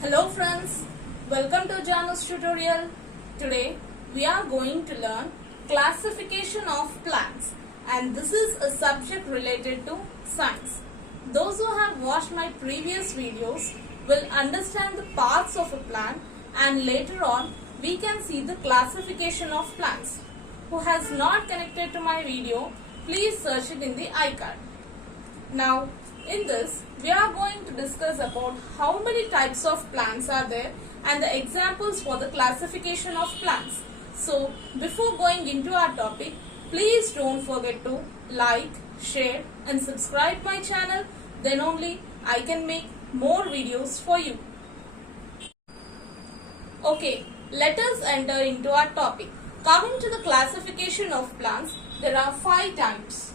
Hello friends, welcome to Janus tutorial. Today we are going to learn classification of plants, and this is a subject related to science. Those who have watched my previous videos will understand the parts of a plant, and later on we can see the classification of plants. Who has not connected to my video, please search it in the iCard. Now, in this, we are going to discuss about how many types of plants are there and the examples for the classification of plants. So, before going into our topic, please don't forget to like, share and subscribe my channel. Then only I can make more videos for you. Okay, let us enter into our topic. Coming to the classification of plants, there are 5 types.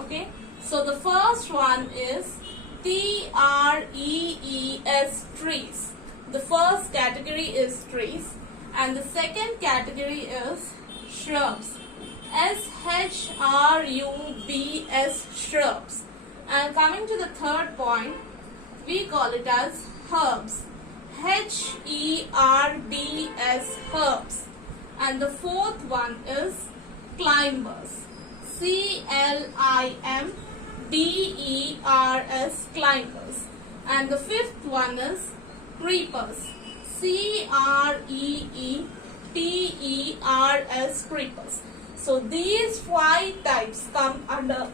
Okay, so the first one is trees. The first category is trees, and the second category is shrubs. Shrubs, shrubs. And coming to the third point, we call it as herbs. Herbs, herbs. And the fourth one is climbers. Climbers, climbers. And the fifth one is creepers. Creepers. So these 5 types come under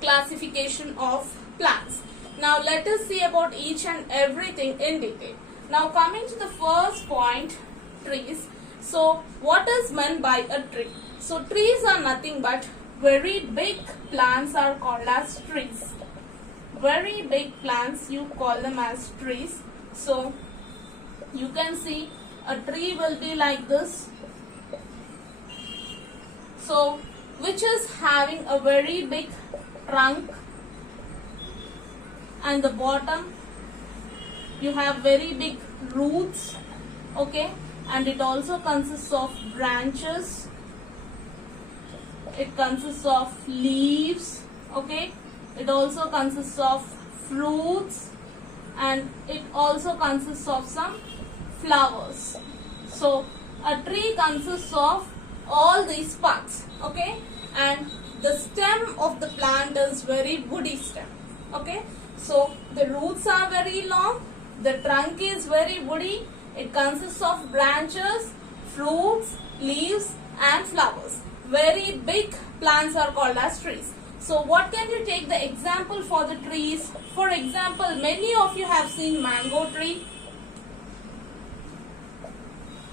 classification of plants. Now let us see about each and everything in detail. Now coming to the first point, trees. So what is meant by a tree? So trees are nothing but very big plants are called as trees. Very big plants, you call them as trees. So you can see a tree will be like this. So which is having a very big trunk, and the bottom you have very big roots. Okay, and it also consists of branches. It consists of leaves. Okay, it also consists of fruits, and it also consists of some flowers. So a tree consists of all these parts. Okay, and the stem of the plant is very woody stem. Okay, so the roots are very long, the trunk is very woody, it consists of branches, fruits, leaves and flowers. Very big plants are called as trees. So what can you take the example for the trees? For example, many of you have seen mango tree,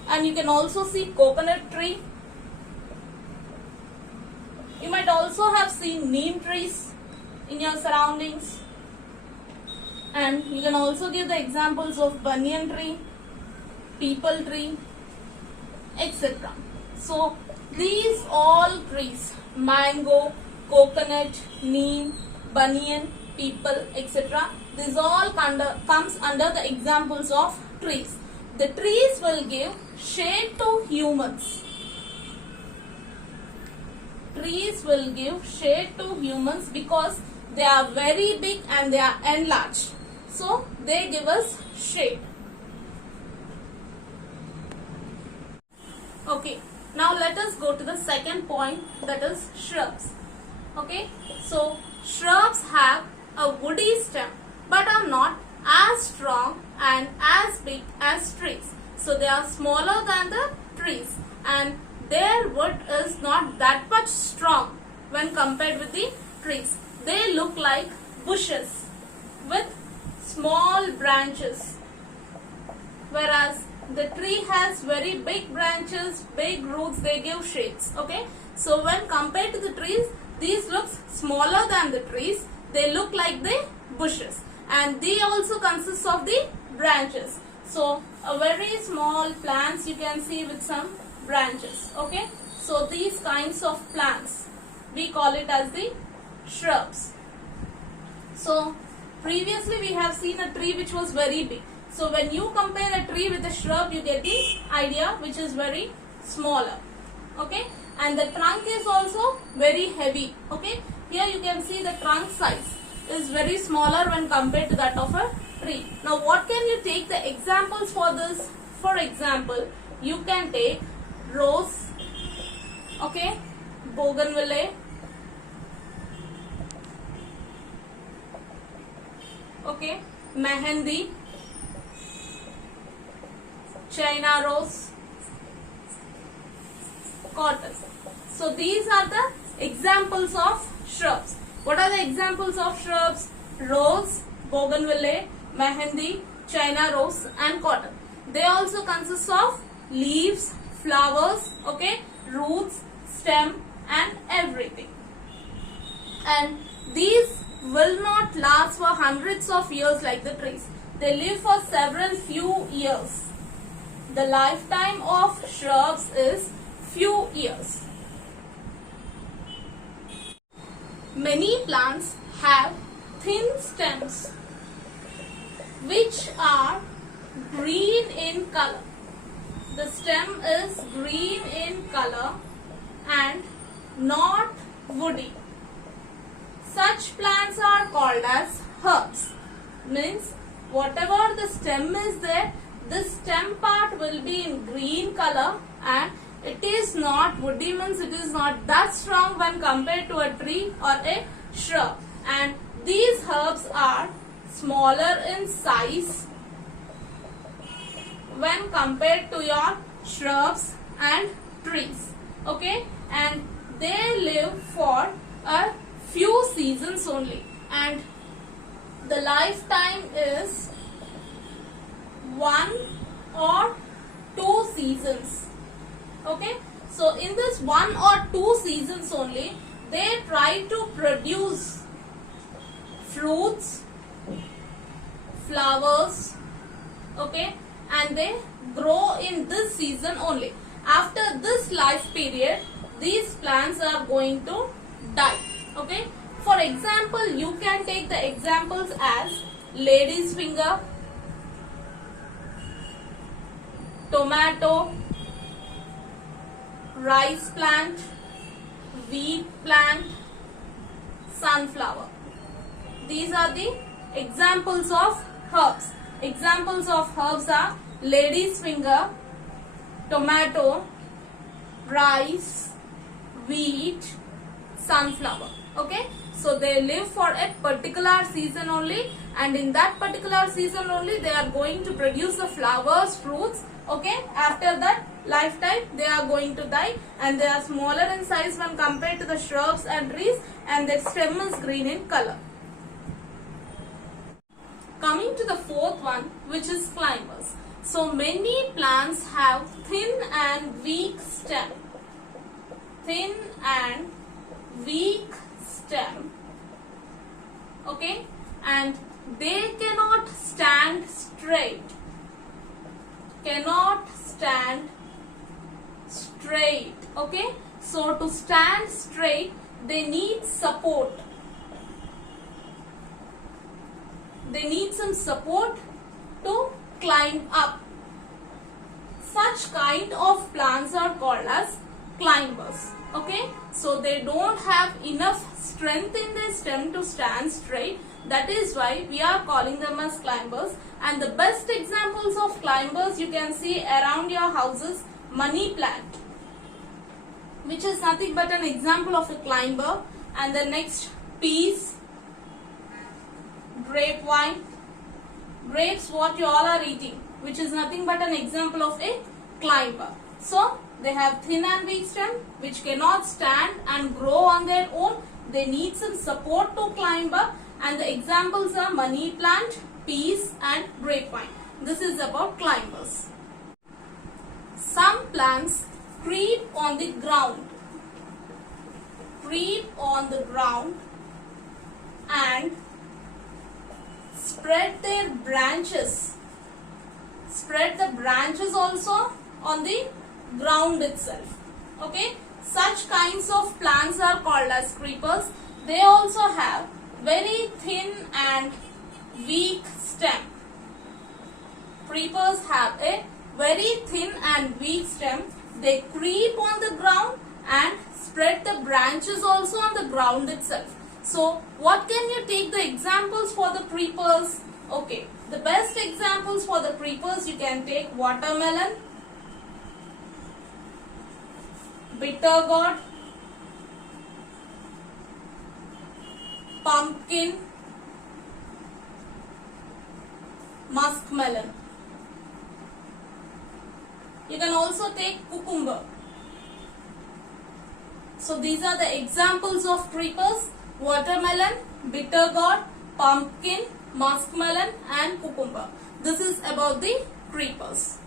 and you can also see coconut tree. You might also have seen neem trees in your surroundings, and you can also give the examples of banyan tree, peepal tree, etc. So these all trees, mango, coconut, neem, banyan, peepal, etc. This all comes under the examples of trees. The trees will give shade to humans. Trees will give shade to humans because they are very big and they are enlarged. So they give us shade. Okay. Now let us go to the second point, that is shrubs. Okay, so shrubs have a woody stem but are not as strong and as big as trees. So they are smaller than the trees, and their wood is not that much strong when compared with the trees. They look like bushes with small branches, whereas the tree has very big branches, big roots, they give shades. Okay, so when compared to the trees, these look smaller than the trees, they look like the bushes, and they also consist of the branches. So a very small plants you can see with some branches. Okay, so these kinds of plants we call it as the shrubs. So previously we have seen a tree which was very big. So when you compare a tree with a shrub, you get the idea, which is very smaller. Okay, and the trunk is also very heavy. Okay, here you can see the trunk size. is very smaller when compared to that of a tree. Now what can you take the examples for this? For example, you can take rose, okay, bougainvillea, okay, mehendi, China rose, cotton. So these are the examples of shrubs. What are the examples of shrubs? Rose, bougainvillea, mehendi, China rose and cotton. They also consist of leaves, flowers, okay, roots, stem and everything. And these will not last for hundreds of years like the trees. They live for several few years. The lifetime of shrubs is few years. Many plants have thin stems which are green in color. The stem is green in color and not woody. Such plants are called as herbs. Means whatever the stem is there, this stem part will be in green color and it is not woody, means it is not that strong when compared to a tree or a shrub. And these herbs are smaller in size when compared to your shrubs and trees. Okay, and they live for a few seasons only, and the lifetime is 1 or 2 seasons. Okay, so in this 1 or 2 seasons only, they try to produce fruits, flowers, okay, and they grow in this season only. After this life period, these plants are going to die. Okay, for example, you can take the examples as lady's finger, tomato, rice plant, wheat plant, sunflower. These are the examples of herbs. Examples of herbs are lady's finger, tomato, rice, wheat, sunflower. Okay, so they live for a particular season only, and in that particular season only they are going to produce the flowers, fruits. Okay, after that lifetime they are going to die, and they are smaller in size when compared to the shrubs and trees, and their stem is green in color. Coming to the fourth one, which is climbers. So many plants have thin and weak stem. Thin and weak stem. Okay, and they cannot stand straight. Cannot stand straight. Okay, so to stand straight, they need support. They need some support to climb up. Such kind of plants are called as climbers. Okay, so they don't have enough strength in their stem to stand straight. That is why we are calling them as climbers. And the best examples of climbers you can see around your houses: money plant, which is nothing but an example of a climber, and the next peas, grapevine, grapes what you all are eating, which is nothing but an example of a climber. So they have thin and weak stem which cannot stand and grow on their own. They need some support to climb up, and the examples are money plant, peas and grapevine. This is about climbers. Some plants creep on the ground. Creep on the ground and spread their branches. Spread the branches also on the ground itself. Okay, such kinds of plants are called as creepers. They also have very thin and weak stem. Creepers have a very thin and weak stem. They creep on the ground and spread the branches also on the ground itself. So what can you take the examples for the creepers? Okay, the best examples for the creepers you can take watermelon, bitter gourd, pumpkin, muskmelon. You can also take cucumber. So these are the examples of creepers: watermelon, bitter gourd, pumpkin, muskmelon and cucumber. This is about the creepers.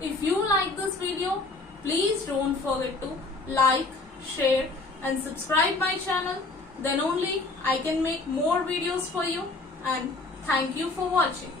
If you like this video, please don't forget to like, share and subscribe my channel. Then only I can make more videos for you, and thank you for watching.